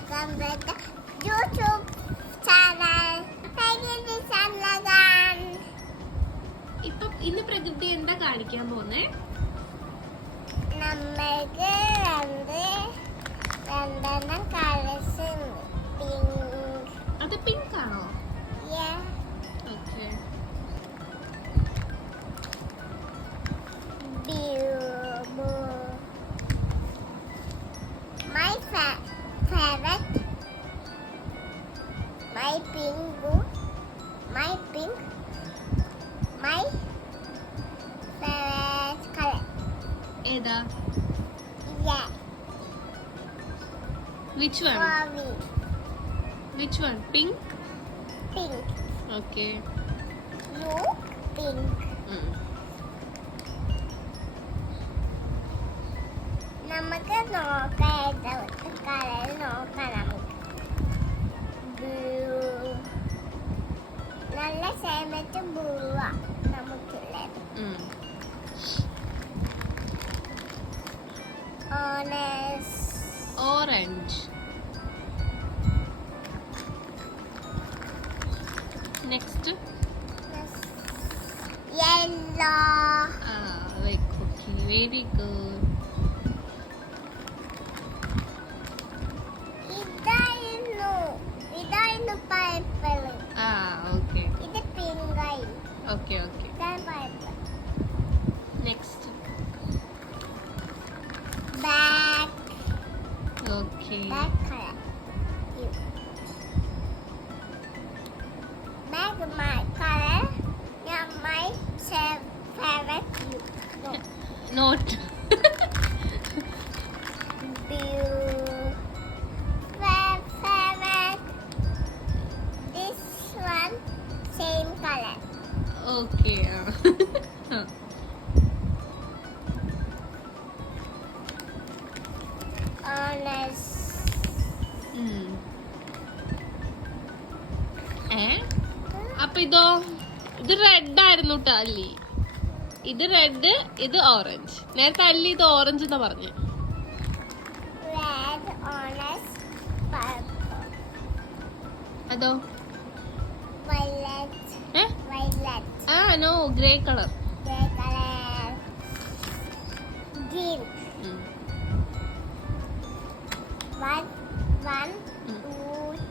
welcome back to YouTube channel. ഇപ്പൊ ഇന്ന് പ്രകൃതി എന്താ കാണിക്കാൻ പോന്നേ? നമ്മൾക്ക് രണ്ടെണ്ണം കളേഴ്സ് പിങ്ക്. അത് പിങ്ക് ആണോ? Okay. My favorite, my pink, my favorite color. ഏതാ? Yeah. Which one? For me, Which one? Pink? pink. Okay. You pink. നമുക്ക് നോക്കാം കളർ നോക്കാം. നമുക്ക് ബ്ലൂ, നല്ല സമയത്ത് ബ്ലൂവാ നമുക്കുള്ളത്. Orange. Next. Yellow. Like okay, very good. ഇതായിരുന്നു പർപ്പിൾ. Okay. ഇത് പിങ്ക് ആയി. Okay, okay. ഇതാണ് purple. Next. Black. Okay. Black color. Black my color. Yeah, my favorite. Not. Blue. Favorite. This one same color. Okay. Orange. അപ്പൊ ഇതോ? ഇത് red ആയിരുന്നു കേട്ടോ അല്ലി. ഇത് റെഡ്, ഇത് ഓറഞ്ച്. നേരത്തെ അല്ലി ഇത് ഓറഞ്ച് എന്നാ പറഞ്ഞു. Red, orange, purple. അതോ? Violet. Violet. No, grey colour. Grey color. Green. One, 2,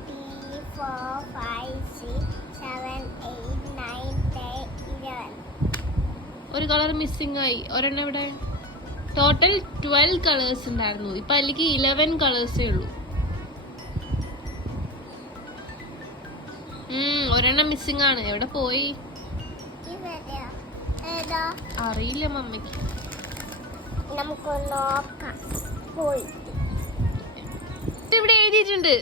3, 4, 5, 6, 7, 8, 9, 10, 11. ഒരു കളർ മിസ്സിംഗ് ആയി. ഒരെണ്ണം ഇവിടെ. ടോട്ടൽ 12 കളേഴ്സ് ഉണ്ടായിരുന്നു. ഇപ്പൊ അല്ലെങ്കിൽ 11 കളേഴ്സേ ഉള്ളൂ. ഒരെണ്ണം മിസ്സിംഗ് ആണ്. എവിടെ പോയി? ഇവിടെയോ? ഏതോ? അറിയില്ല മമ്മിക്ക്. നമുക്ക് നോക്കാം. പോയി. ഇവിടെ എഴുതിയിട്ടുണ്ട്.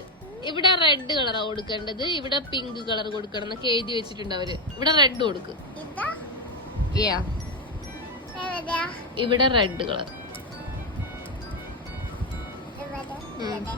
ഇവിടെ റെഡ് കളറാ കൊടുക്കേണ്ടത്, ഇവിടെ പിങ്ക് കളർ കൊടുക്കണം എന്നൊക്കെ എഴുതി വെച്ചിട്ടുണ്ട് അവര്. ഇവിടെ റെഡ് കൊടുക്ക്. ഇതാ? എവിടെയാ? ഇവിടെ റെഡ് കളർ. ഇവിടെ.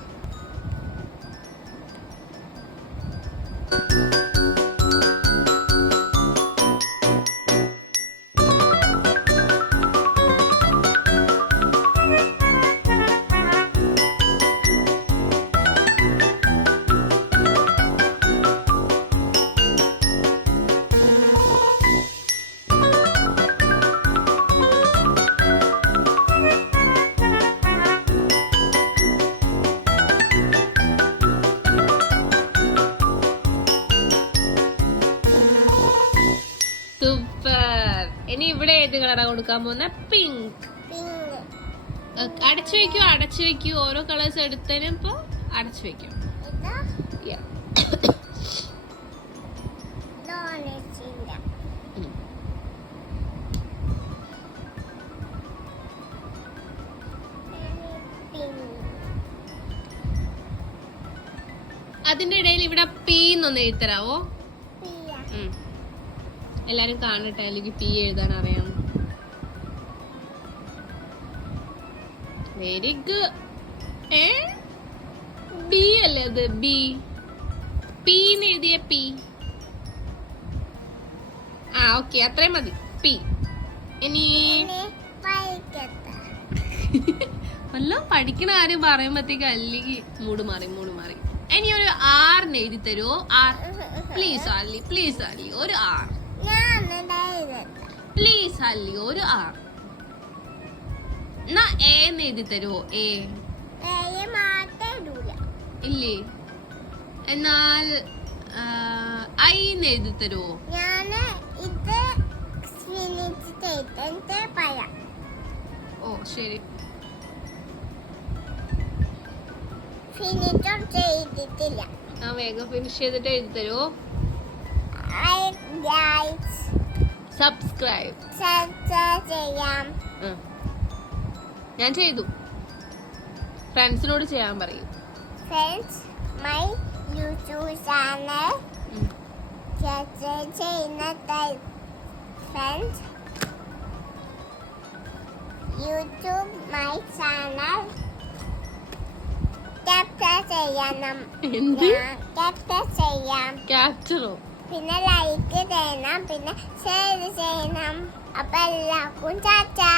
സൂപ്പർ. ഇനി ഇവിടെ ഏത് കളറാ കൊടുക്കാൻ പോകുന്ന? പിങ്ക്. അടച്ചു വെക്കൂ. ഓരോ കളേഴ്സ് എടുത്തതിന് ഇപ്പൊ അടച്ചു വെക്കും. അതിന്റെ ഇടയിൽ ഇവിടെ പി എന്നൊന്ന് എഴുതരാവോ? എല്ലാരും കാണട്ടെ, അല്ലെങ്കിൽ പി എഴുതാൻ അറിയാം. Very good. ബി അല്ലേ അത്? ബി. പി എഴുതിയ പി. ഓക്കെ, അത്രയും മതി. പി. ഇനി എല്ലാം പഠിക്കണ കാര്യം പറയുമ്പത്തേക്ക് അല്ലെങ്കിൽ മൂട് മാറി ഇനി ഒരു ആർ എഴുതി തരുമോ? ആർ പ്ലീസ് അല്ലി ഒരു ആർ പ്ലീസ് അല്ലി ഒരു ആർ. എന്നാ എന്ന് എഴുതി തരുമോ? ഇല്ലേ? എന്നാൽ ഐ എഴുതി തരുമോ? ഓ ശരി. ചെയ്തിട്ടില്ല. ആ വേഗം ഫിനിഷ് ചെയ്തിട്ട് എഴുതി തരുമോ? സബ്സ്ക്രൈബ് ചെയ്യാം. ഞാൻ ചെയ്തു. ഫ്രണ്ട്സിനോട് ചെയ്യാൻ പറയും. ഫ്രണ്ട്സ് മൈ യൂട്യൂബ് ചാനൽ ചെയ്യുന്ന friends YouTube my channel capture ചെയ്യാം. ക്യാപ്ചറോ? പിന്നെ ലൈക്ക് ചെയ്യണം, പിന്നെ ഷെയർ ചെയ്യണം. അപ്പൊ എല്ലാവർക്കും ചാച്ചാ.